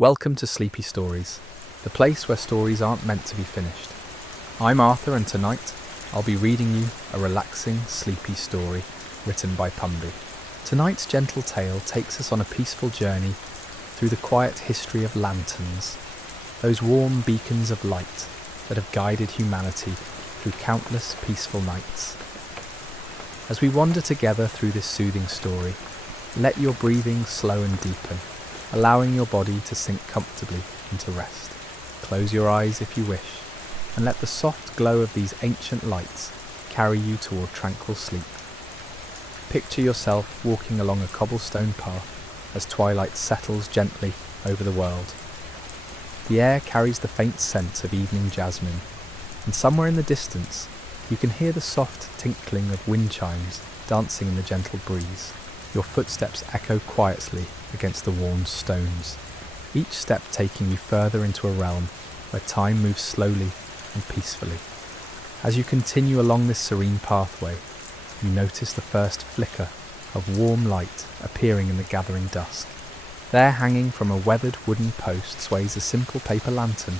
Welcome to Sleepy Stories, the place where stories aren't meant to be finished. I'm Arthur, and tonight I'll be reading you a relaxing, sleepy story written by Pumby. Tonight's gentle tale takes us on a peaceful journey through the quiet history of lanterns, those warm beacons of light that have guided humanity through countless peaceful nights. As we wander together through this soothing story, let your breathing slow and deepen, allowing your body to sink comfortably into rest. Close your eyes if you wish, and let the soft glow of these ancient lights carry you toward tranquil sleep. Picture yourself walking along a cobblestone path as twilight settles gently over the world. The air carries the faint scent of evening jasmine, and somewhere in the distance you can hear the soft tinkling of wind chimes dancing in the gentle breeze. Your footsteps echo quietly against the worn stones, each step taking you further into a realm where time moves slowly and peacefully. As you continue along this serene pathway, you notice the first flicker of warm light appearing in the gathering dusk. There, hanging from a weathered wooden post, sways a simple paper lantern.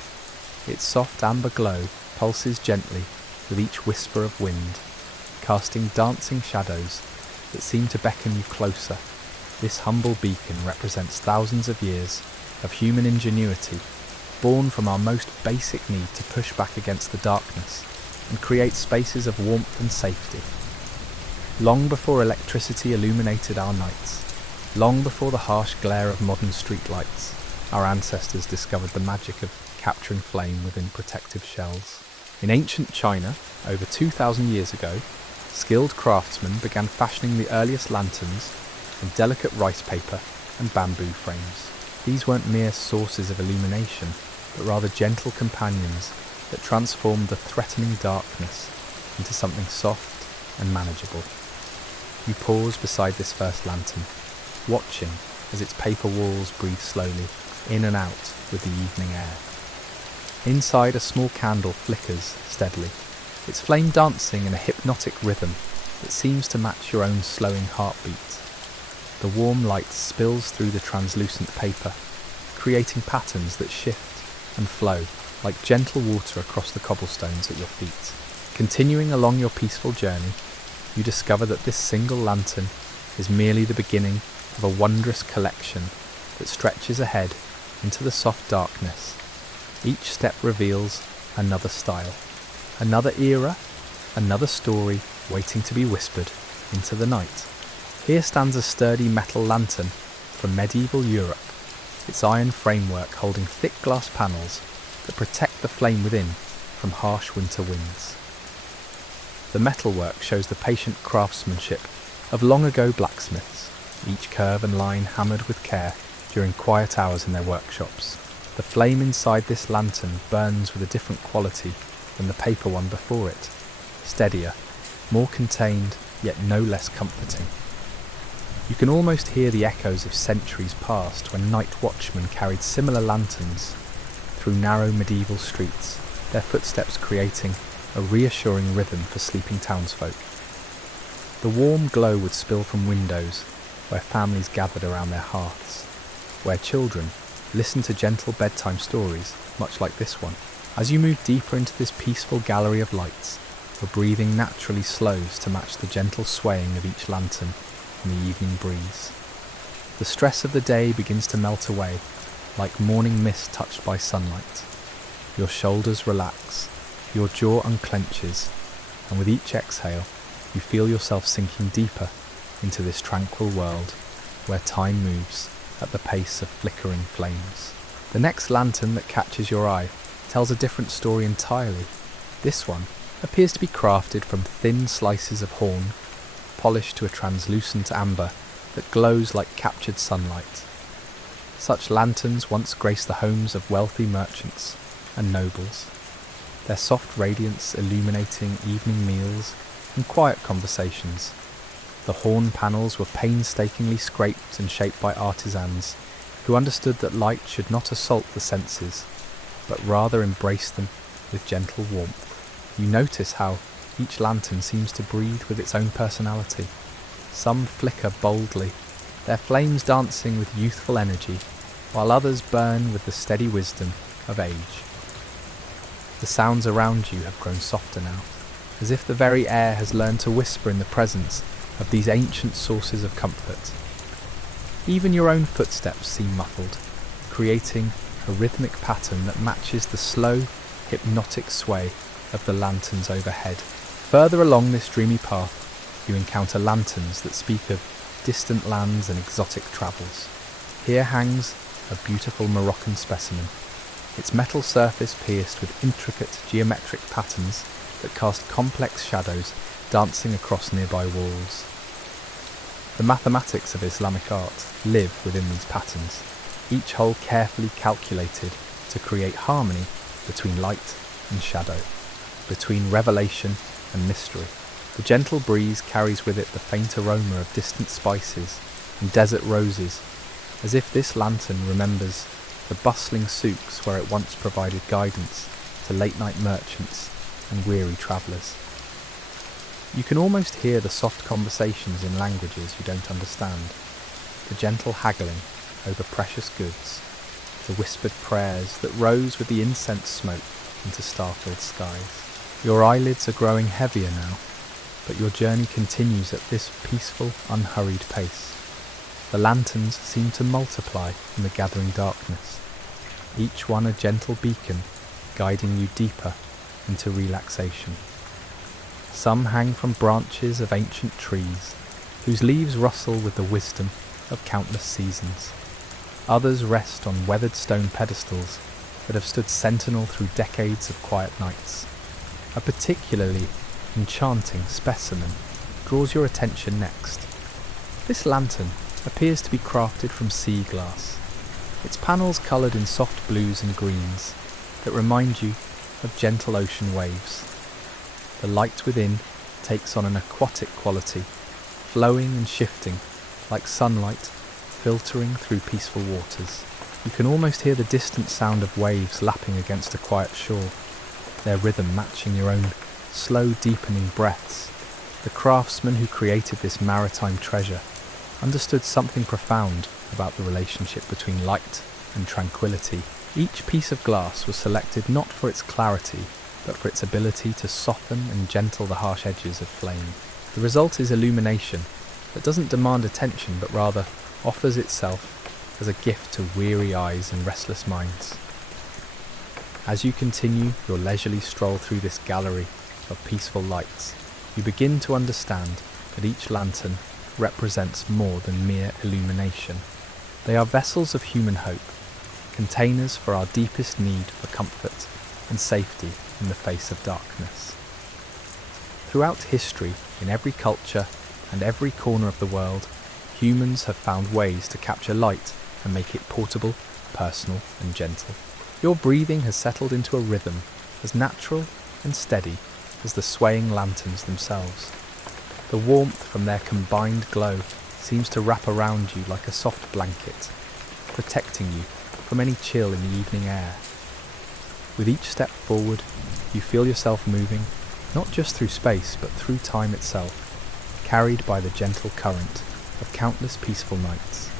Its soft amber glow pulses gently with each whisper of wind, casting dancing shadows that seem to beckon you closer. This humble beacon represents thousands of years of human ingenuity, born from our most basic need to push back against the darkness and create spaces of warmth and safety. Long before electricity illuminated our nights, long before the harsh glare of modern streetlights, our ancestors discovered the magic of capturing flame within protective shells. In ancient China, over 2,000 years ago, skilled craftsmen began fashioning the earliest lanterns from delicate rice paper and bamboo frames. These weren't mere sources of illumination, but rather gentle companions that transformed the threatening darkness into something soft and manageable. You pause beside this first lantern, watching as its paper walls breathe slowly in and out with the evening air. Inside, a small candle flickers steadily, its flame dancing in a hypnotic rhythm that seems to match your own slowing heartbeat. The warm light spills through the translucent paper, creating patterns that shift and flow like gentle water across the cobblestones at your feet. Continuing along your peaceful journey, you discover that this single lantern is merely the beginning of a wondrous collection that stretches ahead into the soft darkness. Each step reveals another style, another era, another story waiting to be whispered into the night. Here stands a sturdy metal lantern from medieval Europe, its iron framework holding thick glass panels that protect the flame within from harsh winter winds. The metalwork shows the patient craftsmanship of long-ago blacksmiths, each curve and line hammered with care during quiet hours in their workshops. The flame inside this lantern burns with a different quality than the paper one before it, steadier, more contained, yet no less comforting. You can almost hear the echoes of centuries past when night watchmen carried similar lanterns through narrow medieval streets, their footsteps creating a reassuring rhythm for sleeping townsfolk. The warm glow would spill from windows where families gathered around their hearths, where children listened to gentle bedtime stories much like this one. As you move deeper into this peaceful gallery of lights, your breathing naturally slows to match the gentle swaying of each lantern in the evening breeze. The stress of the day begins to melt away, like morning mist touched by sunlight. Your shoulders relax, your jaw unclenches, and with each exhale, you feel yourself sinking deeper into this tranquil world where time moves at the pace of flickering flames. The next lantern that catches your eye tells a different story entirely. This one appears to be crafted from thin slices of horn, polished to a translucent amber that glows like captured sunlight. Such lanterns once graced the homes of wealthy merchants and nobles, their soft radiance illuminating evening meals and quiet conversations. The horn panels were painstakingly scraped and shaped by artisans who understood that light should not assault the senses, but rather embrace them with gentle warmth. You notice how each lantern seems to breathe with its own personality. Some flicker boldly, their flames dancing with youthful energy, while others burn with the steady wisdom of age. The sounds around you have grown softer now, as if the very air has learned to whisper in the presence of these ancient sources of comfort. Even your own footsteps seem muffled, creating a rhythmic pattern that matches the slow, hypnotic sway of the lanterns overhead. Further along this dreamy path, you encounter lanterns that speak of distant lands and exotic travels. Here hangs a beautiful Moroccan specimen, its metal surface pierced with intricate geometric patterns that cast complex shadows dancing across nearby walls. The mathematics of Islamic art live within these patterns, each hole carefully calculated to create harmony between light and shadow, between revelation and mystery. The gentle breeze carries with it the faint aroma of distant spices and desert roses, as if this lantern remembers the bustling souks where it once provided guidance to late-night merchants and weary travellers. You can almost hear the soft conversations in languages you don't understand, the gentle haggling over precious goods, the whispered prayers that rose with the incense smoke into star-filled skies. Your eyelids are growing heavier now, but your journey continues at this peaceful, unhurried pace. The lanterns seem to multiply in the gathering darkness, each one a gentle beacon guiding you deeper into relaxation. Some hang from branches of ancient trees, whose leaves rustle with the wisdom of countless seasons. Others rest on weathered stone pedestals that have stood sentinel through decades of quiet nights. A particularly enchanting specimen draws your attention next. This lantern appears to be crafted from sea glass, its panels coloured in soft blues and greens that remind you of gentle ocean waves. The light within takes on an aquatic quality, flowing and shifting like sunlight filtering through peaceful waters. You can almost hear the distant sound of waves lapping against a quiet shore, their rhythm matching your own slow deepening breaths. The craftsman who created this maritime treasure understood something profound about the relationship between light and tranquility. Each piece of glass was selected not for its clarity, but for its ability to soften and gentle the harsh edges of flame. The result is illumination that doesn't demand attention, but rather offers itself as a gift to weary eyes and restless minds. As you continue your leisurely stroll through this gallery of peaceful lights, you begin to understand that each lantern represents more than mere illumination. They are vessels of human hope, containers for our deepest need for comfort and safety in the face of darkness. Throughout history, in every culture and every corner of the world, humans have found ways to capture light and make it portable, personal and gentle. Your breathing has settled into a rhythm as natural and steady as the swaying lanterns themselves. The warmth from their combined glow seems to wrap around you like a soft blanket, protecting you from any chill in the evening air. With each step forward, you feel yourself moving, not just through space, but through time itself, carried by the gentle current of countless peaceful nights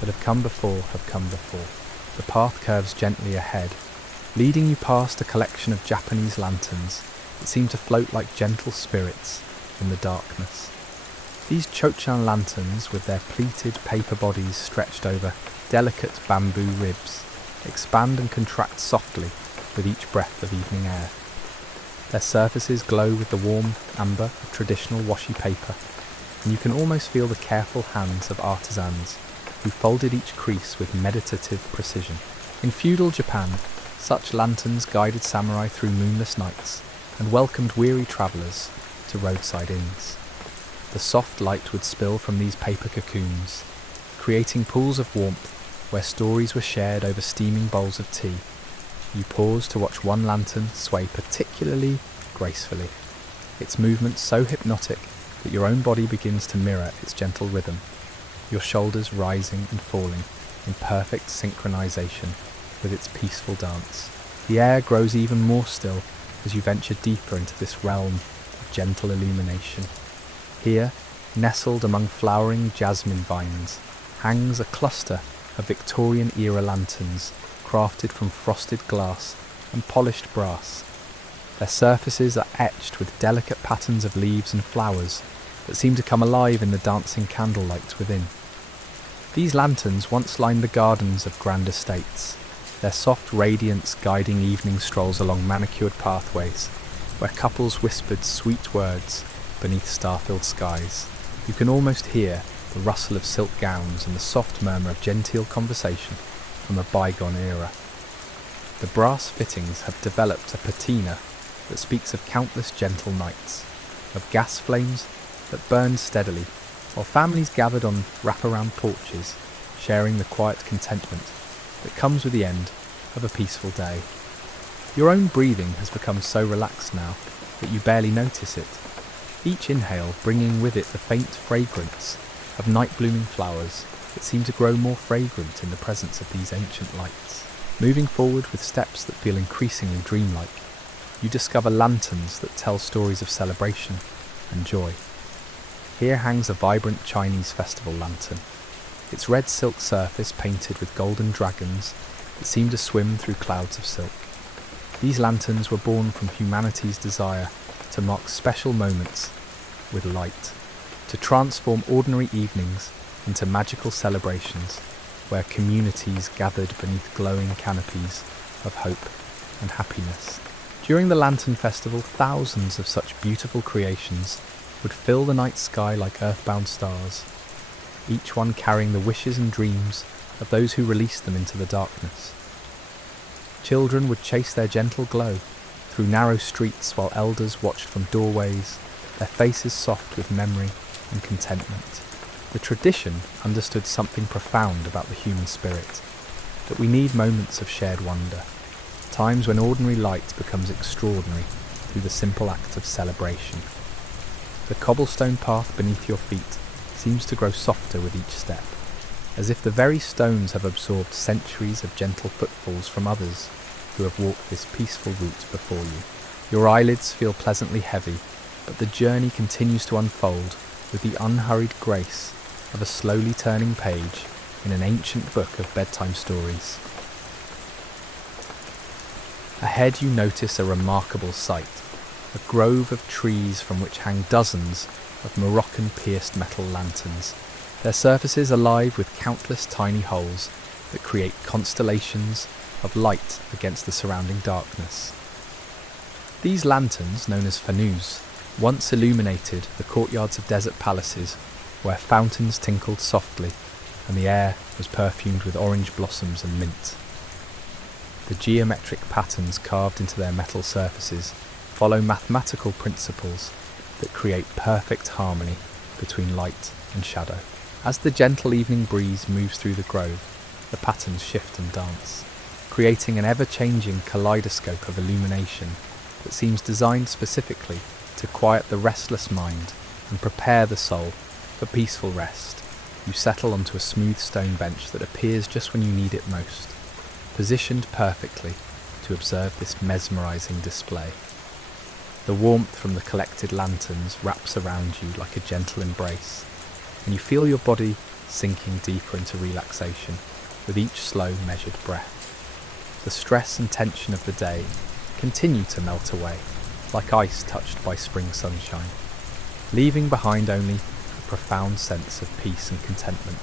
that have come before. The path curves gently ahead, leading you past a collection of Japanese lanterns that seem to float like gentle spirits in the darkness. These Chochan lanterns, with their pleated paper bodies stretched over delicate bamboo ribs, expand and contract softly with each breath of evening air. Their surfaces glow with the warm amber of traditional washi paper, and you can almost feel the careful hands of artisans who folded each crease with meditative precision. In feudal Japan, such lanterns guided samurai through moonless nights and welcomed weary travellers to roadside inns. The soft light would spill from these paper cocoons, creating pools of warmth where stories were shared over steaming bowls of tea. You pause to watch one lantern sway particularly gracefully, its movements so hypnotic that your own body begins to mirror its gentle rhythm, your shoulders rising and falling in perfect synchronization with its peaceful dance. The air grows even more still as you venture deeper into this realm of gentle illumination. Here, nestled among flowering jasmine vines, hangs a cluster of Victorian-era lanterns crafted from frosted glass and polished brass. Their surfaces are etched with delicate patterns of leaves and flowers that seem to come alive in the dancing candlelight within. These lanterns once lined the gardens of grand estates, their soft radiance guiding evening strolls along manicured pathways, where couples whispered sweet words beneath star-filled skies. You can almost hear the rustle of silk gowns and the soft murmur of genteel conversation from a bygone era. The brass fittings have developed a patina that speaks of countless gentle nights, of gas flames that burned steadily, while families gathered on wraparound porches, sharing the quiet contentment that comes with the end of a peaceful day. Your own breathing has become so relaxed now that you barely notice it, each inhale bringing with it the faint fragrance of night-blooming flowers that seem to grow more fragrant in the presence of these ancient lights. Moving forward with steps that feel increasingly dreamlike, you discover lanterns that tell stories of celebration and joy. Here hangs a vibrant Chinese festival lantern, its red silk surface painted with golden dragons that seem to swim through clouds of silk. These lanterns were born from humanity's desire to mark special moments with light, to transform ordinary evenings into magical celebrations where communities gathered beneath glowing canopies of hope and happiness. During the Lantern Festival, thousands of such beautiful creations would fill the night sky like earthbound stars, each one carrying the wishes and dreams of those who released them into the darkness. Children would chase their gentle glow through narrow streets while elders watched from doorways, their faces soft with memory and contentment. The tradition understood something profound about the human spirit, that we need moments of shared wonder, times when ordinary light becomes extraordinary through the simple act of celebration. The cobblestone path beneath your feet seems to grow softer with each step, as if the very stones have absorbed centuries of gentle footfalls from others who have walked this peaceful route before you. Your eyelids feel pleasantly heavy, but the journey continues to unfold with the unhurried grace of a slowly turning page in an ancient book of bedtime stories. Ahead you notice a remarkable sight, a grove of trees from which hang dozens of Moroccan-pierced metal lanterns, their surfaces alive with countless tiny holes that create constellations of light against the surrounding darkness. These lanterns, known as fanus, once illuminated the courtyards of desert palaces where fountains tinkled softly and the air was perfumed with orange blossoms and mint. The geometric patterns carved into their metal surfaces follow mathematical principles that create perfect harmony between light and shadow. As the gentle evening breeze moves through the grove, the patterns shift and dance, creating an ever-changing kaleidoscope of illumination that seems designed specifically to quiet the restless mind and prepare the soul for peaceful rest. You settle onto a smooth stone bench that appears just when you need it most, positioned perfectly to observe this mesmerizing display. The warmth from the collected lanterns wraps around you like a gentle embrace, and you feel your body sinking deeper into relaxation with each slow, measured breath. The stress and tension of the day continue to melt away, like ice touched by spring sunshine, leaving behind only a profound sense of peace and contentment.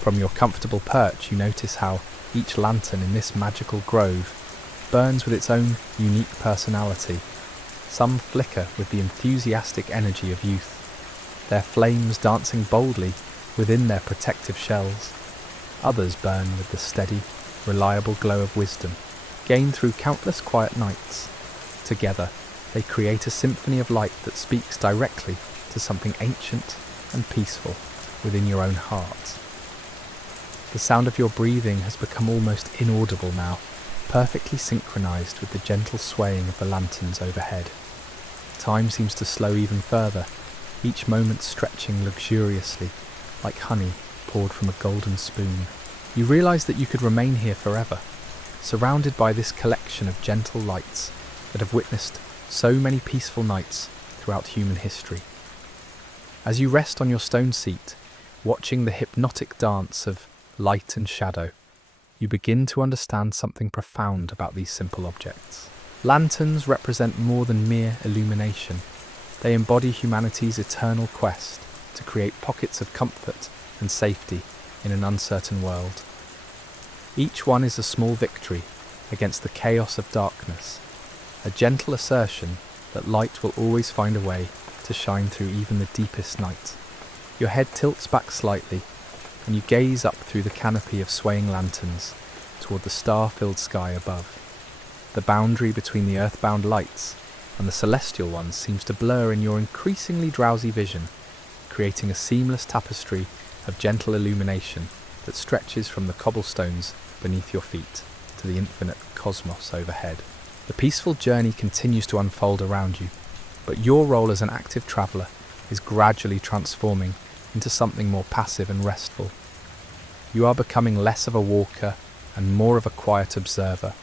From your comfortable perch, you notice how each lantern in this magical grove burns with its own unique personality. Some flicker with the enthusiastic energy of youth, their flames dancing boldly within their protective shells. Others burn with the steady, reliable glow of wisdom, gained through countless quiet nights. Together, they create a symphony of light that speaks directly to something ancient and peaceful within your own heart. The sound of your breathing has become almost inaudible now, perfectly synchronized with the gentle swaying of the lanterns overhead. Time seems to slow even further, each moment stretching luxuriously, like honey poured from a golden spoon. You realize that you could remain here forever, surrounded by this collection of gentle lights that have witnessed so many peaceful nights throughout human history. As you rest on your stone seat, watching the hypnotic dance of light and shadow, you begin to understand something profound about these simple objects. Lanterns represent more than mere illumination. They embody humanity's eternal quest to create pockets of comfort and safety in an uncertain world. Each one is a small victory against the chaos of darkness, a gentle assertion that light will always find a way to shine through even the deepest night. Your head tilts back slightly, and you gaze up through the canopy of swaying lanterns toward the star-filled sky above. The boundary between the earthbound lights and the celestial ones seems to blur in your increasingly drowsy vision, creating a seamless tapestry of gentle illumination that stretches from the cobblestones beneath your feet to the infinite cosmos overhead. The peaceful journey continues to unfold around you, but your role as an active traveller is gradually transforming into something more passive and restful. You are becoming less of a walker and more of a quiet observer,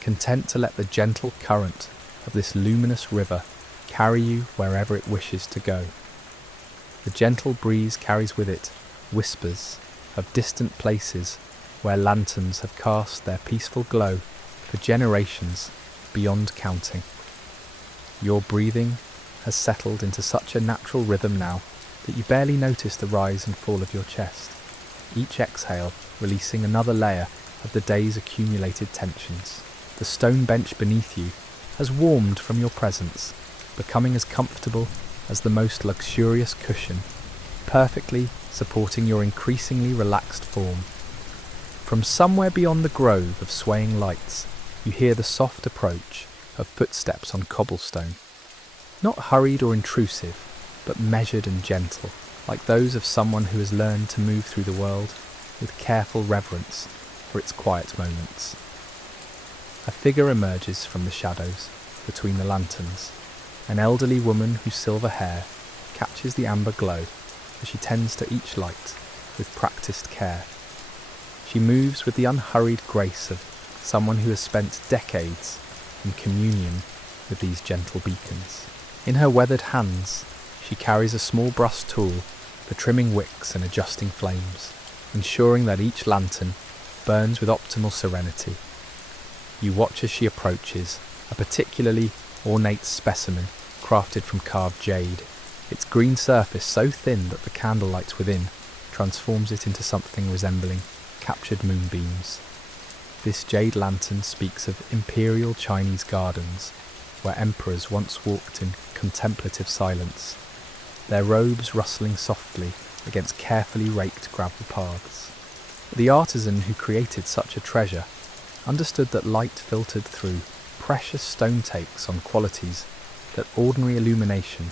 content to let the gentle current of this luminous river carry you wherever it wishes to go. The gentle breeze carries with it whispers of distant places where lanterns have cast their peaceful glow for generations beyond counting. Your breathing has settled into such a natural rhythm now that you barely notice the rise and fall of your chest, each exhale releasing another layer of the day's accumulated tensions. The stone bench beneath you has warmed from your presence, becoming as comfortable as the most luxurious cushion, perfectly supporting your increasingly relaxed form. From somewhere beyond the grove of swaying lights, you hear the soft approach of footsteps on cobblestone. Not hurried or intrusive, but measured and gentle, like those of someone who has learned to move through the world with careful reverence for its quiet moments. A figure emerges from the shadows between the lanterns, an elderly woman whose silver hair catches the amber glow as she tends to each light with practiced care. She moves with the unhurried grace of someone who has spent decades in communion with these gentle beacons. In her weathered hands, she carries a small brass tool for trimming wicks and adjusting flames, ensuring that each lantern burns with optimal serenity. You watch as she approaches a particularly ornate specimen crafted from carved jade, its green surface so thin that the candlelight within transforms it into something resembling captured moonbeams. This jade lantern speaks of imperial Chinese gardens, where emperors once walked in contemplative silence, their robes rustling softly against carefully raked gravel paths. The artisan who created such a treasure understood that light filtered through precious stone takes on qualities that ordinary illumination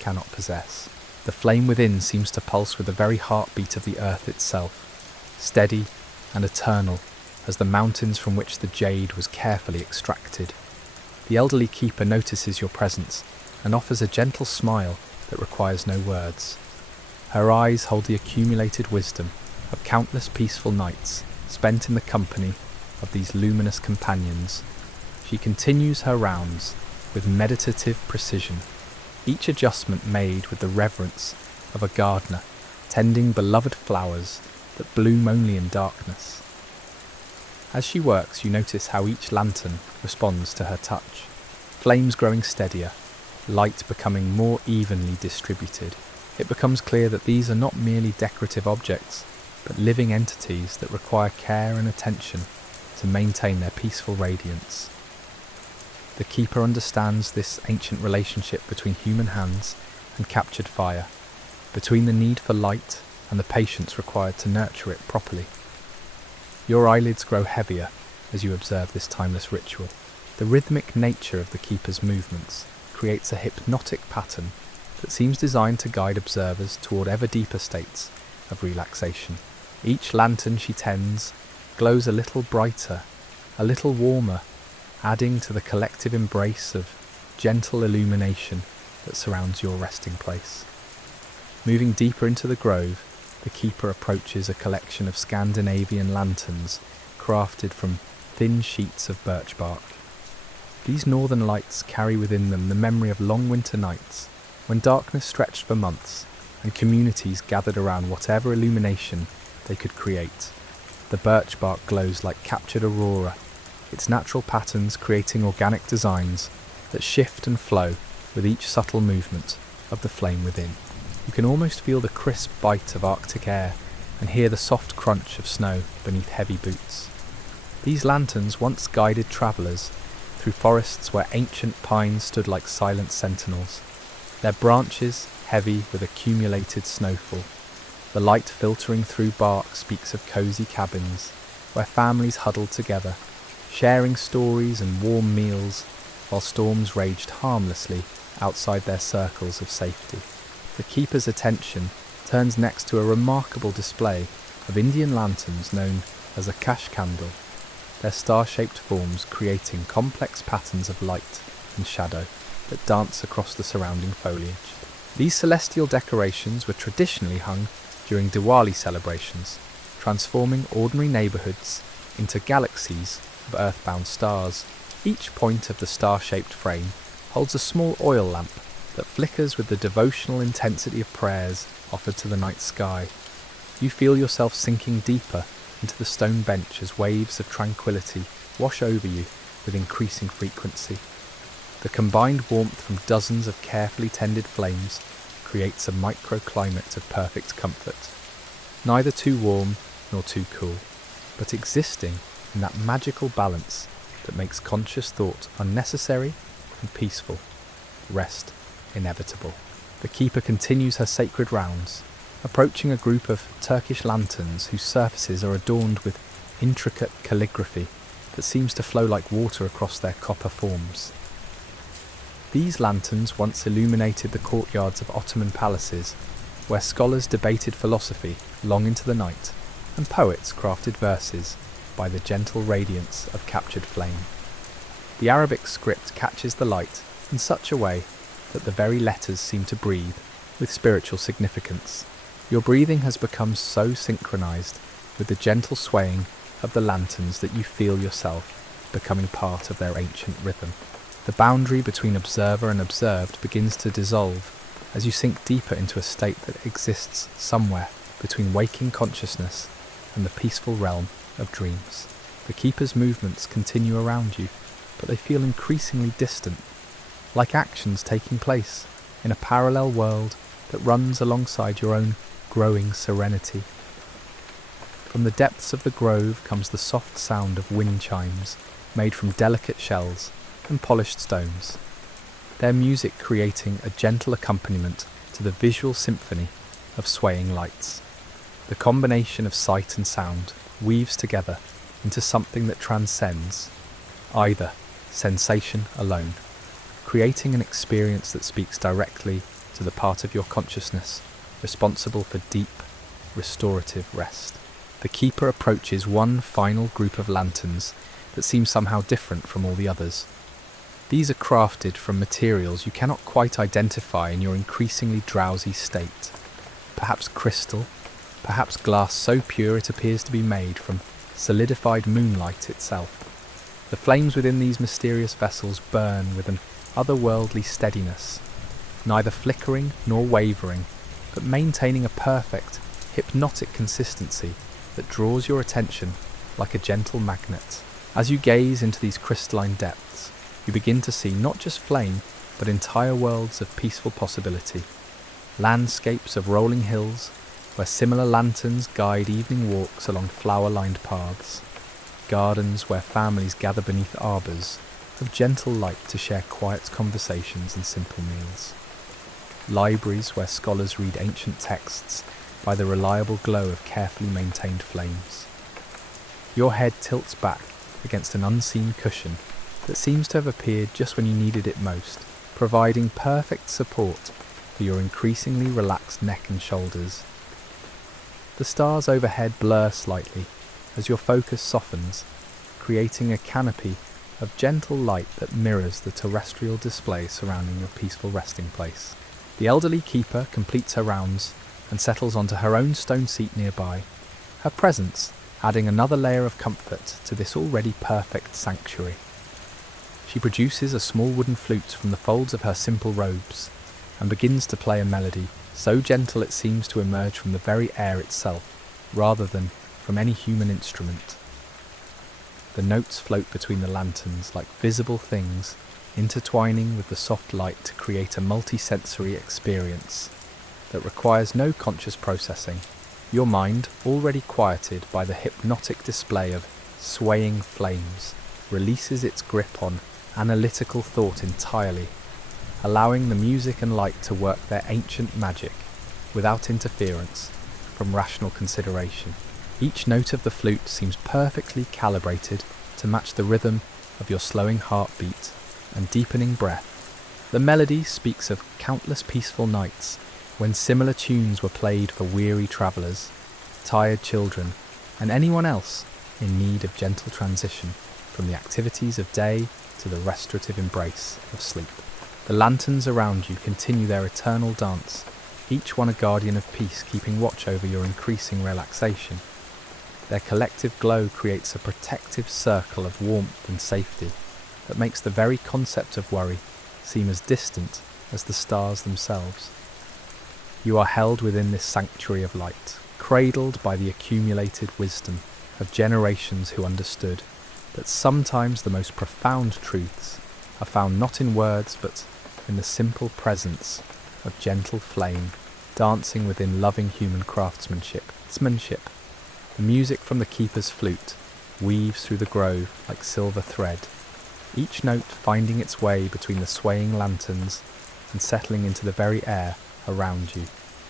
cannot possess. The flame within seems to pulse with the very heartbeat of the earth itself, steady and eternal as the mountains from which the jade was carefully extracted. The elderly keeper notices your presence and offers a gentle smile that requires no words. Her eyes hold the accumulated wisdom of countless peaceful nights spent in the company of these luminous companions. She continues her rounds with meditative precision, each adjustment made with the reverence of a gardener tending beloved flowers that bloom only in darkness. As she works, you notice how each lantern responds to her touch, flames growing steadier, light becoming more evenly distributed. It becomes clear that these are not merely decorative objects, but living entities that require care and attention to maintain their peaceful radiance. The keeper understands this ancient relationship between human hands and captured fire, between the need for light and the patience required to nurture it properly. Your eyelids grow heavier as you observe this timeless ritual. The rhythmic nature of the keeper's movements creates a hypnotic pattern that seems designed to guide observers toward ever deeper states of relaxation. Each lantern she tends glows a little brighter, a little warmer, adding to the collective embrace of gentle illumination that surrounds your resting place. Moving deeper into the grove, the keeper approaches a collection of Scandinavian lanterns crafted from thin sheets of birch bark. These northern lights carry within them the memory of long winter nights, when darkness stretched for months and communities gathered around whatever illumination they could create. The birch bark glows like captured aurora, its natural patterns creating organic designs that shift and flow with each subtle movement of the flame within. You can almost feel the crisp bite of Arctic air and hear the soft crunch of snow beneath heavy boots. These lanterns once guided travellers through forests where ancient pines stood like silent sentinels, their branches heavy with accumulated snowfall. The light filtering through bark speaks of cosy cabins where families huddled together, sharing stories and warm meals while storms raged harmlessly outside their circles of safety. The keeper's attention turns next to a remarkable display of Indian lanterns known as a cash candle, their star-shaped forms creating complex patterns of light and shadow that dance across the surrounding foliage. These celestial decorations were traditionally hung during Diwali celebrations, transforming ordinary neighbourhoods into galaxies of earthbound stars. Each point of the star-shaped frame holds a small oil lamp that flickers with the devotional intensity of prayers offered to the night sky. You feel yourself sinking deeper into the stone bench as waves of tranquility wash over you with increasing frequency. The combined warmth from dozens of carefully tended flames creates a microclimate of perfect comfort, neither too warm nor too cool, but existing in that magical balance that makes conscious thought unnecessary and peaceful, rest inevitable. The keeper continues her sacred rounds, approaching a group of Turkish lanterns whose surfaces are adorned with intricate calligraphy that seems to flow like water across their copper forms. These lanterns once illuminated the courtyards of Ottoman palaces, where scholars debated philosophy long into the night, and poets crafted verses by the gentle radiance of captured flame. The Arabic script catches the light in such a way that the very letters seem to breathe with spiritual significance. Your breathing has become so synchronized with the gentle swaying of the lanterns that you feel yourself becoming part of their ancient rhythm. The boundary between observer and observed begins to dissolve as you sink deeper into a state that exists somewhere between waking consciousness and the peaceful realm of dreams. The keeper's movements continue around you, but they feel increasingly distant, like actions taking place in a parallel world that runs alongside your own growing serenity. From the depths of the grove comes the soft sound of wind chimes made from delicate shells and polished stones, their music creating a gentle accompaniment to the visual symphony of swaying lights. The combination of sight and sound weaves together into something that transcends either sensation alone, creating an experience that speaks directly to the part of your consciousness responsible for deep, restorative rest. The keeper approaches one final group of lanterns that seems somehow different from all the others. These are crafted from materials you cannot quite identify in your increasingly drowsy state. Perhaps crystal, perhaps glass so pure it appears to be made from solidified moonlight itself. The flames within these mysterious vessels burn with an otherworldly steadiness, neither flickering nor wavering, but maintaining a perfect, hypnotic consistency that draws your attention like a gentle magnet. As you gaze into these crystalline depths, you begin to see not just flame, but entire worlds of peaceful possibility. Landscapes of rolling hills, where similar lanterns guide evening walks along flower-lined paths. Gardens where families gather beneath arbours of gentle light to share quiet conversations and simple meals. Libraries where scholars read ancient texts by the reliable glow of carefully maintained flames. Your head tilts back against an unseen cushion that seems to have appeared just when you needed it most, providing perfect support for your increasingly relaxed neck and shoulders. The stars overhead blur slightly as your focus softens, creating a canopy of gentle light that mirrors the terrestrial display surrounding your peaceful resting place. The elderly keeper completes her rounds and settles onto her own stone seat nearby, her presence adding another layer of comfort to this already perfect sanctuary. She produces a small wooden flute from the folds of her simple robes and begins to play a melody so gentle it seems to emerge from the very air itself, rather than from any human instrument. The notes float between the lanterns like visible things, intertwining with the soft light to create a multi-sensory experience that requires no conscious processing. Your mind, already quieted by the hypnotic display of swaying flames, releases its grip on analytical thought entirely, allowing the music and light to work their ancient magic without interference from rational consideration. Each note of the flute seems perfectly calibrated to match the rhythm of your slowing heartbeat and deepening breath. The melody speaks of countless peaceful nights when similar tunes were played for weary travellers, tired children, and anyone else in need of gentle transition from the activities of day to the restorative embrace of sleep. The lanterns around you continue their eternal dance, each one a guardian of peace keeping watch over your increasing relaxation. Their collective glow creates a protective circle of warmth and safety that makes the very concept of worry seem as distant as the stars themselves. You are held within this sanctuary of light, cradled by the accumulated wisdom of generations who understood that sometimes the most profound truths are found not in words but in the simple presence of gentle flame dancing within loving human craftsmanship. The music from the keeper's flute weaves through the grove like silver thread, each note finding its way between the swaying lanterns and settling into the very air around you.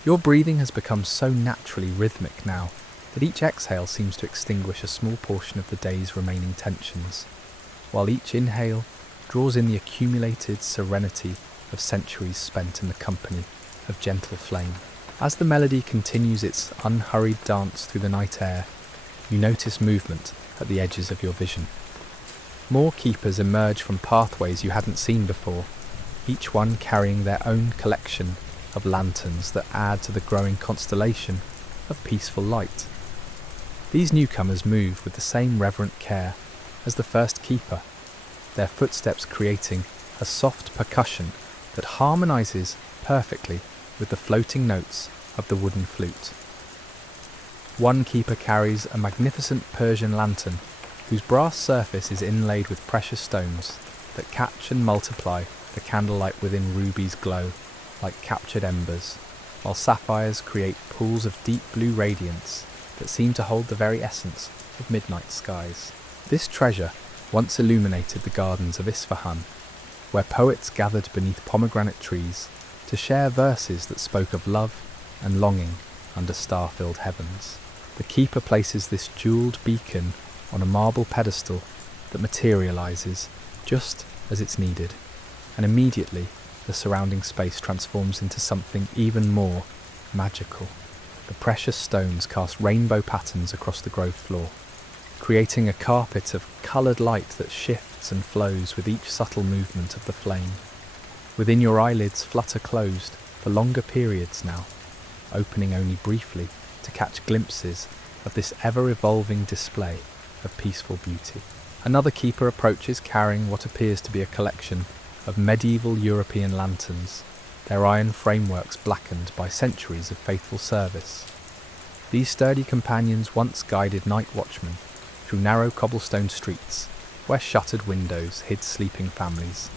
Your breathing has become so naturally rhythmic now that each exhale seems to extinguish a small portion of the day's remaining tensions, while each inhale draws in the accumulated serenity of centuries spent in the company of gentle flame. As the melody continues its unhurried dance through the night air, you notice movement at the edges of your vision. More keepers emerge from pathways you hadn't seen before, each one carrying their own collection of lanterns that add to the growing constellation of peaceful light. These newcomers move with the same reverent care as the first keeper, their footsteps creating a soft percussion that harmonizes perfectly with the floating notes of the wooden flute. One keeper carries a magnificent Persian lantern whose brass surface is inlaid with precious stones that catch and multiply the candlelight within rubies glow like captured embers, while sapphires create pools of deep blue radiance that seem to hold the very essence of midnight skies. This treasure once illuminated the gardens of Isfahan, where poets gathered beneath pomegranate trees to share verses that spoke of love and longing under star-filled heavens. The keeper places this jewelled beacon on a marble pedestal that materializes just as it's needed, and immediately the surrounding space transforms into something even more magical. The precious stones cast rainbow patterns across the grove floor, creating a carpet of coloured light that shifts and flows with each subtle movement of the flame. Within your eyelids flutter closed for longer periods now, opening only briefly to catch glimpses of this ever-evolving display of peaceful beauty. Another keeper approaches carrying what appears to be a collection of medieval European lanterns, their iron frameworks blackened by centuries of faithful service. These sturdy companions once guided night watchmen through narrow cobblestone streets where shuttered windows hid sleeping families,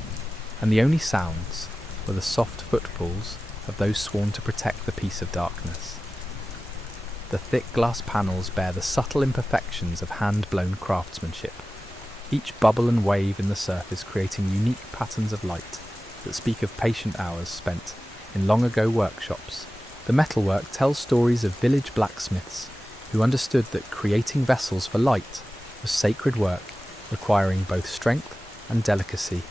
and the only sounds were the soft footfalls of those sworn to protect the peace of darkness. The thick glass panels bear the subtle imperfections of hand-blown craftsmanship, each bubble and wave in the surface creating unique patterns of light that speak of patient hours spent in long-ago workshops. The metalwork tells stories of village blacksmiths who understood that creating vessels for light was sacred work requiring both strength and delicacy.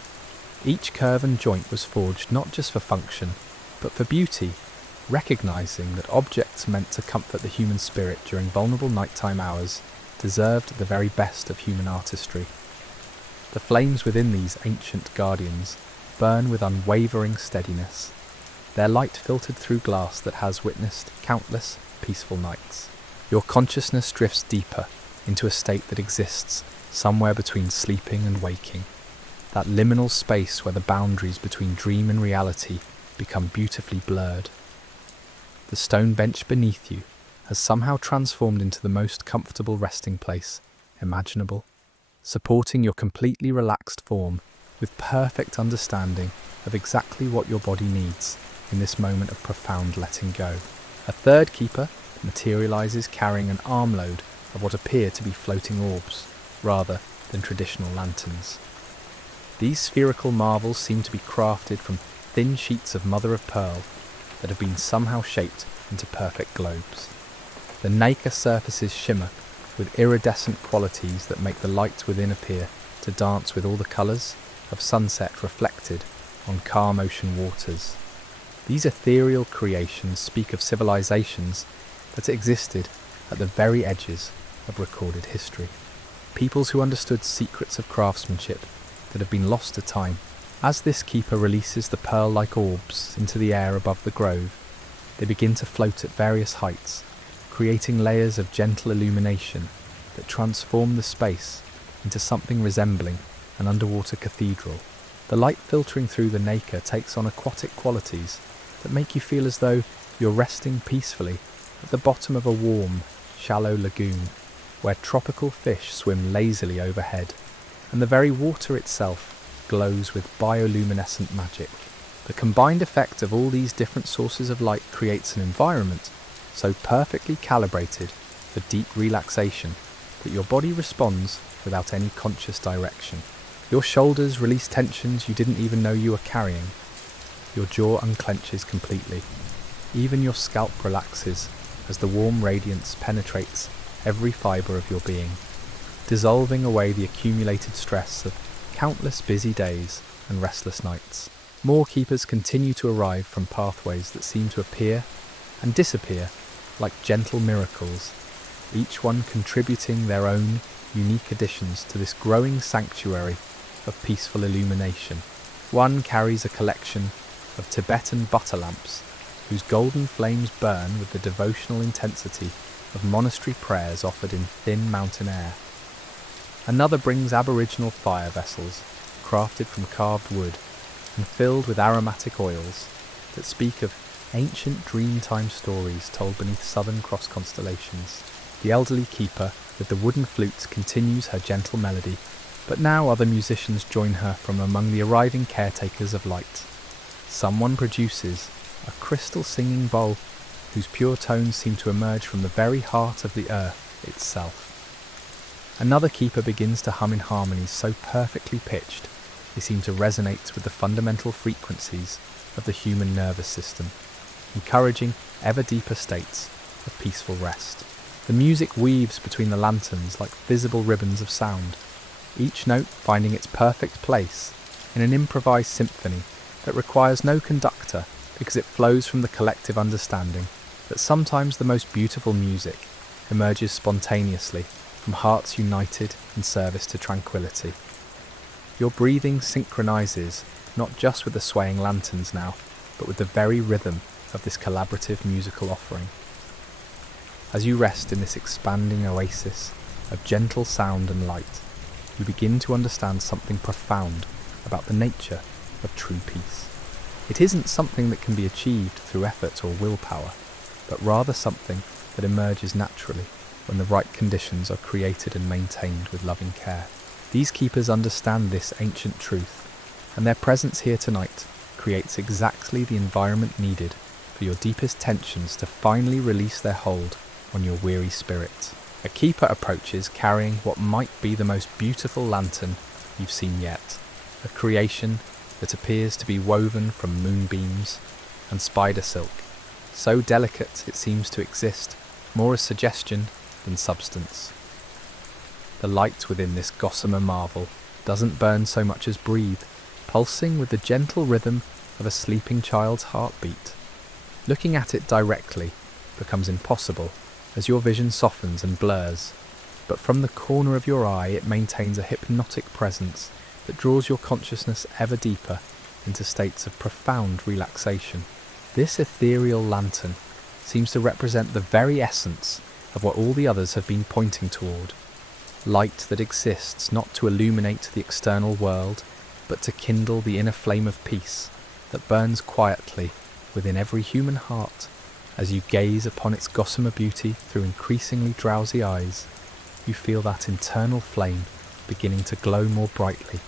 Each curve and joint was forged not just for function, but for beauty, recognizing that objects meant to comfort the human spirit during vulnerable nighttime hours deserved the very best of human artistry. The flames within these ancient guardians burn with unwavering steadiness, their light filtered through glass that has witnessed countless peaceful nights. Your consciousness drifts deeper into a state that exists somewhere between sleeping and waking, that liminal space where the boundaries between dream and reality become beautifully blurred. The stone bench beneath you has somehow transformed into the most comfortable resting place imaginable, supporting your completely relaxed form with perfect understanding of exactly what your body needs in this moment of profound letting go. A third keeper materializes carrying an armload of what appear to be floating orbs, rather than traditional lanterns. These spherical marvels seem to be crafted from thin sheets of mother of pearl that have been somehow shaped into perfect globes. The nacre surfaces shimmer with iridescent qualities that make the light within appear to dance with all the colours of sunset reflected on calm ocean waters. These ethereal creations speak of civilizations that existed at the very edges of recorded history. Peoples who understood secrets of craftsmanship that have been lost to time. As this keeper releases the pearl-like orbs into the air above the grove, they begin to float at various heights, creating layers of gentle illumination that transform the space into something resembling an underwater cathedral. The light filtering through the nacre takes on aquatic qualities that make you feel as though you're resting peacefully at the bottom of a warm, shallow lagoon where tropical fish swim lazily overhead, and the very water itself glows with bioluminescent magic. The combined effect of all these different sources of light creates an environment so perfectly calibrated for deep relaxation that your body responds without any conscious direction. Your shoulders release tensions you didn't even know you were carrying. Your jaw unclenches completely. Even your scalp relaxes as the warm radiance penetrates every fibre of your being, dissolving away the accumulated stress of countless busy days and restless nights. More keepers continue to arrive from pathways that seem to appear and disappear like gentle miracles, each one contributing their own unique additions to this growing sanctuary of peaceful illumination. One carries a collection of Tibetan butter lamps whose golden flames burn with the devotional intensity of monastery prayers offered in thin mountain air. Another brings Aboriginal fire vessels, crafted from carved wood and filled with aromatic oils that speak of ancient dreamtime stories told beneath Southern Cross constellations. The elderly keeper with the wooden flute continues her gentle melody, but now other musicians join her from among the arriving caretakers of light. Someone produces a crystal singing bowl whose pure tones seem to emerge from the very heart of the earth itself. Another keeper begins to hum in harmonies so perfectly pitched they seem to resonate with the fundamental frequencies of the human nervous system, encouraging ever deeper states of peaceful rest. The music weaves between the lanterns like visible ribbons of sound, each note finding its perfect place in an improvised symphony that requires no conductor because it flows from the collective understanding that sometimes the most beautiful music emerges spontaneously from hearts united in service to tranquility. Your breathing synchronizes not just with the swaying lanterns now, but with the very rhythm of this collaborative musical offering. As you rest in this expanding oasis of gentle sound and light, you begin to understand something profound about the nature of true peace. It isn't something that can be achieved through effort or willpower, but rather something that emerges naturally when the right conditions are created and maintained with loving care. These keepers understand this ancient truth, and their presence here tonight creates exactly the environment needed for your deepest tensions to finally release their hold on your weary spirit. A keeper approaches carrying what might be the most beautiful lantern you've seen yet, a creation that appears to be woven from moonbeams and spider silk, so delicate it seems to exist more as suggestion than substance. The light within this gossamer marvel doesn't burn so much as breathe, pulsing with the gentle rhythm of a sleeping child's heartbeat. Looking at it directly becomes impossible as your vision softens and blurs, but from the corner of your eye it maintains a hypnotic presence that draws your consciousness ever deeper into states of profound relaxation. This ethereal lantern seems to represent the very essence of what all the others have been pointing toward. Light that exists not to illuminate the external world, but to kindle the inner flame of peace that burns quietly within every human heart As you gaze upon its gossamer beauty through increasingly drowsy eyes, you feel that internal flame beginning to glow more brightly,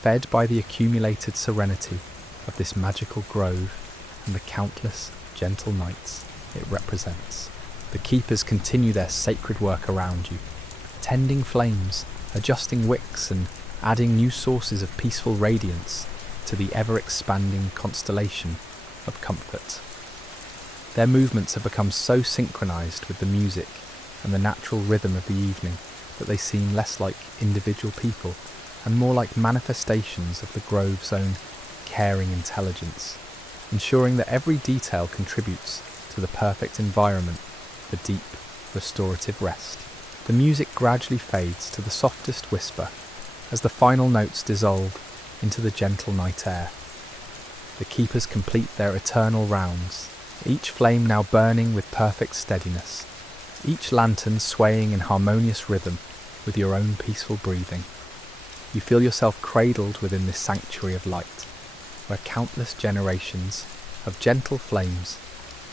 fed by the accumulated serenity of this magical grove and the countless gentle nights it represents. The keepers continue their sacred work around you, tending flames, adjusting wicks, and adding new sources of peaceful radiance to the ever-expanding constellation of comfort. Their movements have become so synchronized with the music and the natural rhythm of the evening that they seem less like individual people and more like manifestations of the grove's own caring intelligence, ensuring that every detail contributes to the perfect environment for deep, restorative rest. The music gradually fades to the softest whisper as the final notes dissolve into the gentle night air. The keepers complete their eternal rounds, each flame now burning with perfect steadiness, each lantern swaying in harmonious rhythm with your own peaceful breathing. You feel yourself cradled within this sanctuary of light, where countless generations of gentle flames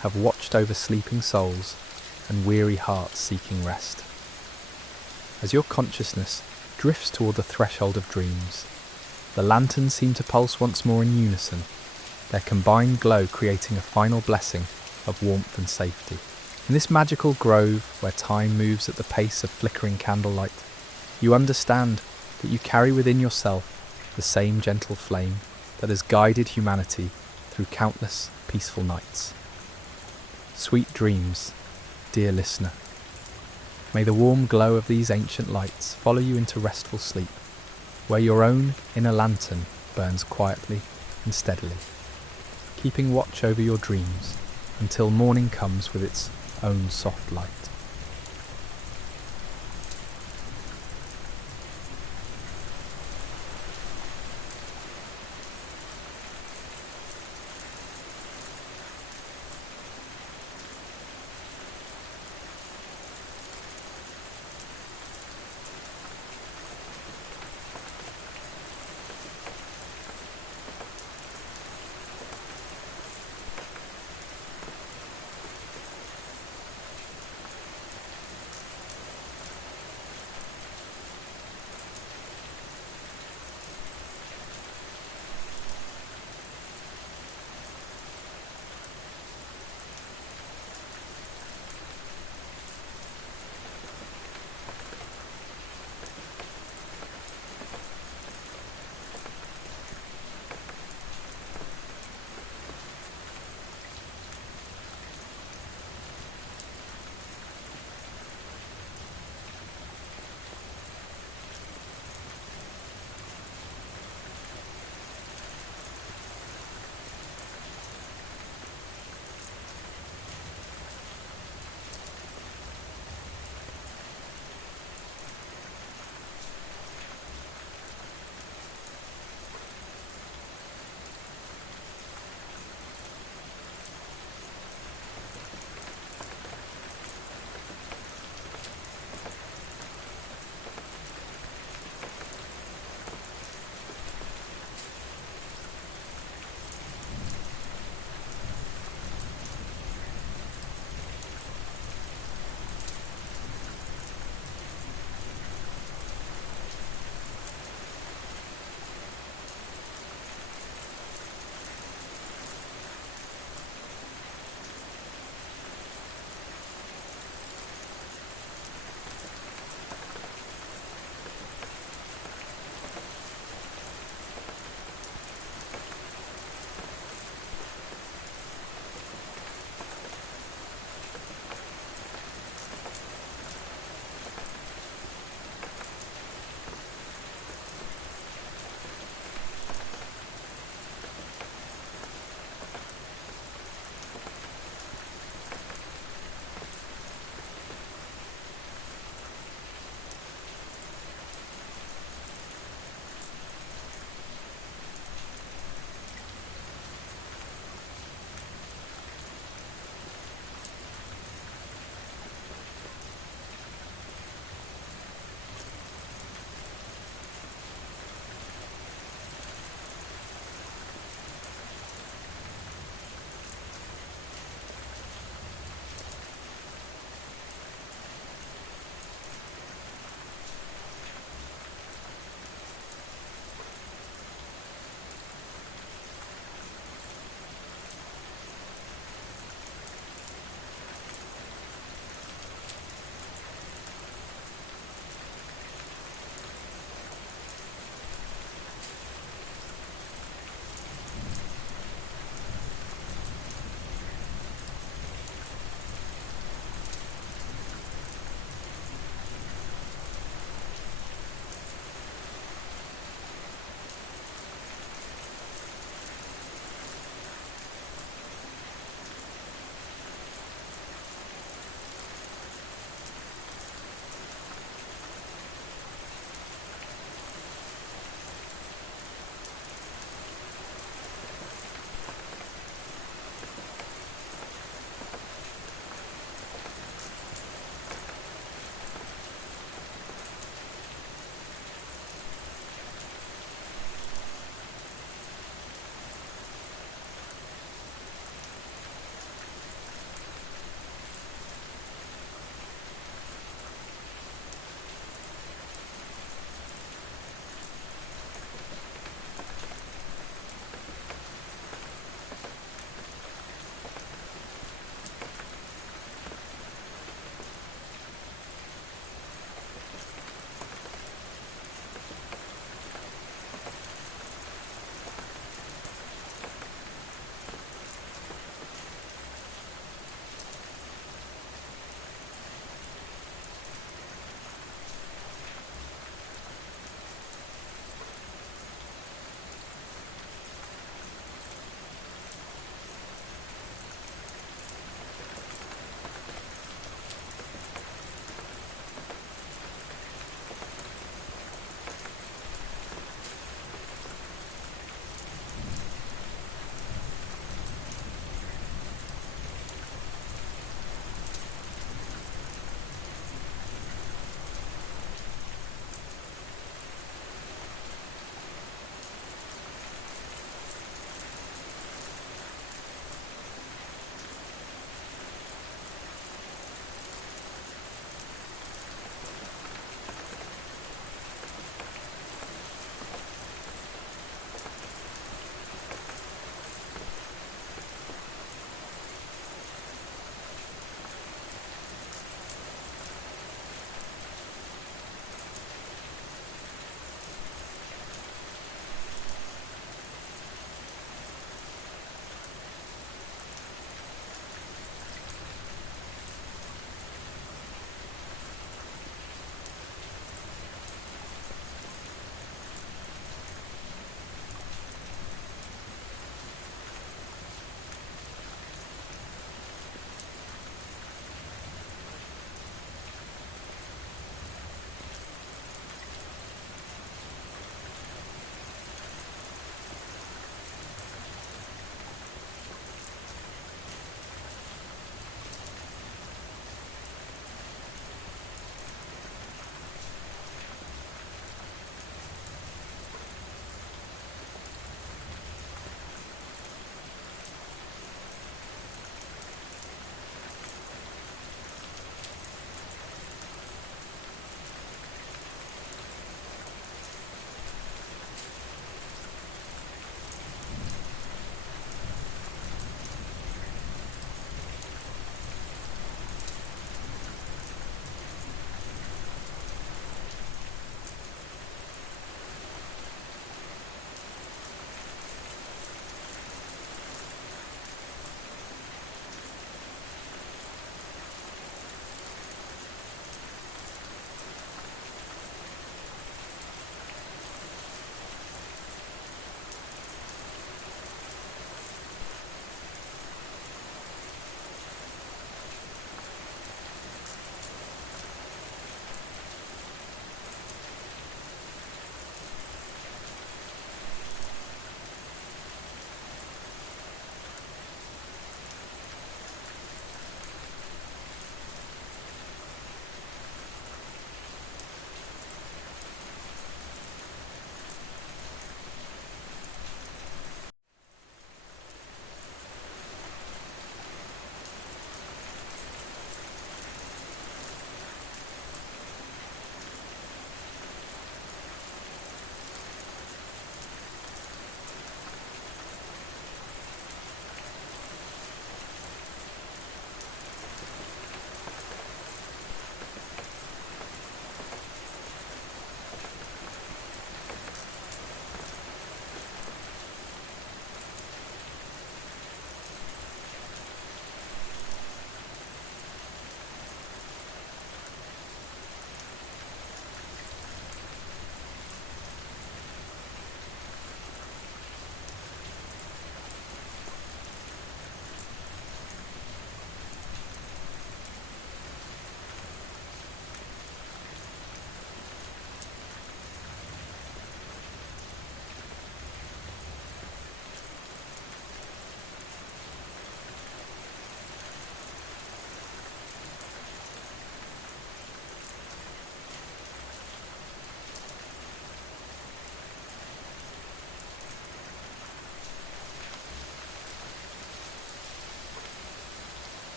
have watched over sleeping souls and weary hearts seeking rest. As your consciousness drifts toward the threshold of dreams, the lanterns seem to pulse once more in unison, their combined glow creating a final blessing of warmth and safety. In this magical grove, where time moves at the pace of flickering candlelight, you understand that you carry within yourself the same gentle flame that has guided humanity through countless peaceful nights. Sweet dreams, dear listener. May the warm glow of these ancient lights follow you into restful sleep, where your own inner lantern burns quietly and steadily, keeping watch over your dreams until morning comes with its own soft light.